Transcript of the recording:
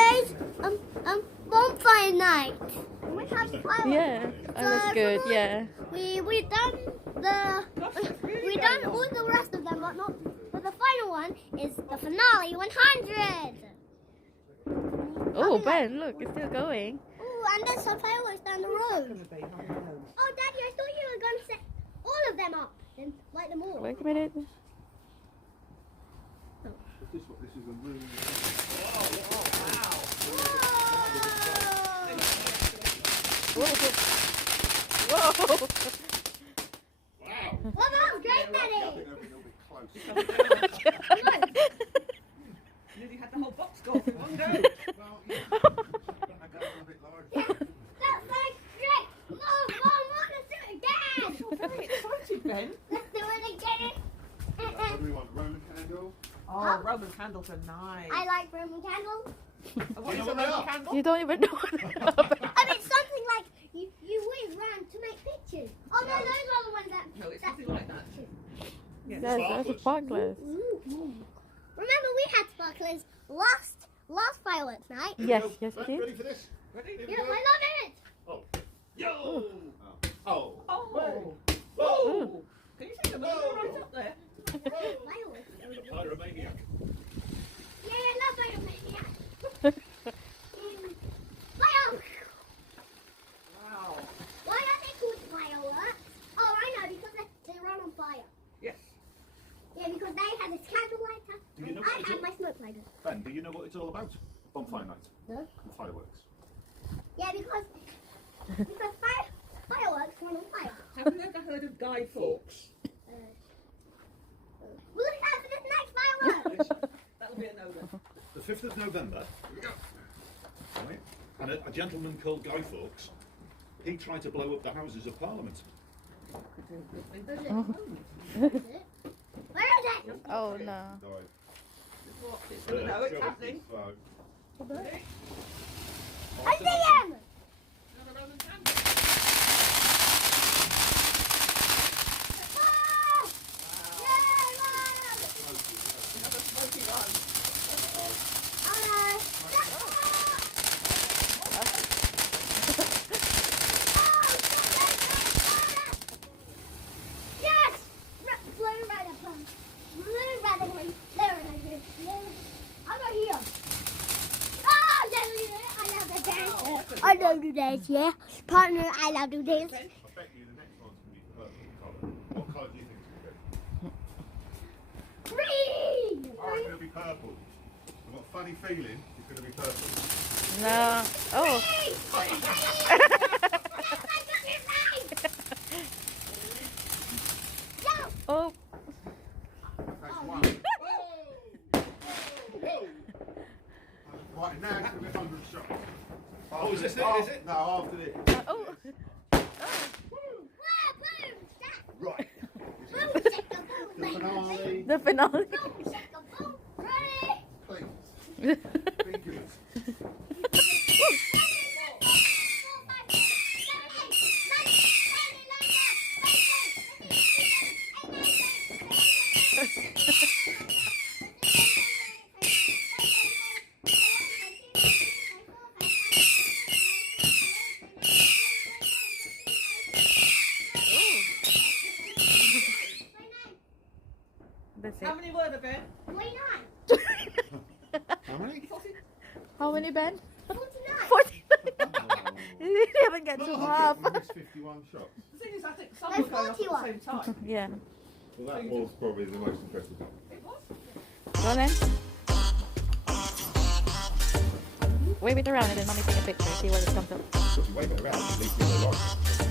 today's bonfire night. We have fireworks. Yeah, oh, that's good. Yeah. We done all the rest of them, but the final one is the finale 100. Oh, Ben, look, it's still going. Oh, and there's some fireworks down the road. Oh, Daddy, I thought you were going to set all of them up and light them all. Wait a minute. This is a room. Whoa! Whoa! Wow! Well, that was great, Daddy. I think they're a little bit close. Nearly had the whole box gone in one go. Well, yeah. I got a bit larger. That's so great. Mom, let's do it again. You're very excited, Ben. Let's do it again. What do we want? Roman candle? Oh, Roman candles are nice. I like Roman candles. What You is know a what they Roman are? candle? You don't even know what they're about. I mean, something like you whiz round to make pictures. Oh no, those are the ones that. No, it's nothing like that. Yes, that's a sparklers. Ooh. Remember, we had sparklers last fireworks night. Yes, Ready? yes, we Ready did. for this? Ready? Here we Yes, go. I love it. Oh. Yo! Oh. Oh! Oh. Can you see the moon right up there? Fireworks. Pyromaniac. Yeah, I love fireworks. Fire! Wow. Why are they called fireworks? Oh, I know, because they run on fire. Yes. Yeah, because they had a candle lighter. Do you know And what I it's had all- my smoke lighter. Ben, do you know what it's all about? Bonfire night No? and fireworks. Yeah, because fireworks run on fire. Have you ever heard of Guy Fawkes? We'll look out for this next firework. That'll be a no-go. The 5th of November, right, and a gentleman called Guy Fawkes, he tried to blow up the Houses of Parliament. Where is it? Oh no. Died. What? No, it's happening. Ready? I see him! Another Roman candle. Ah! Wow. Yay, Another smoky one. Yes! Blue rider punch. Blue rider punch. There it is. I'll go here. Oh, I love to dance. I love to dance, yeah. Partner, I love to dance. I bet you the next one's going to be purple colour. What colour do you think it's going to be? Green! Oh, it's going to be purple. I've got a funny feeling it's going to be purple. No. Oh. Oh. That's one. Whoa! Right, now it's going to be 100 shots. Oh, is this it? Is it? No, after this. Oh. Right. The finale. The finale. Please. Be good. That's How it. many were there, Ben? How many? How many, Ben? 49. 49. You haven't got to half. I missed 51 shots. The thing is, I think some There's were going off at the 41. same time. Yeah. Well, that was probably the most impressive one. It was. Go on then. Wave it around and then mommy take a picture. See where it comes up. If you wave it around, at least you're alive.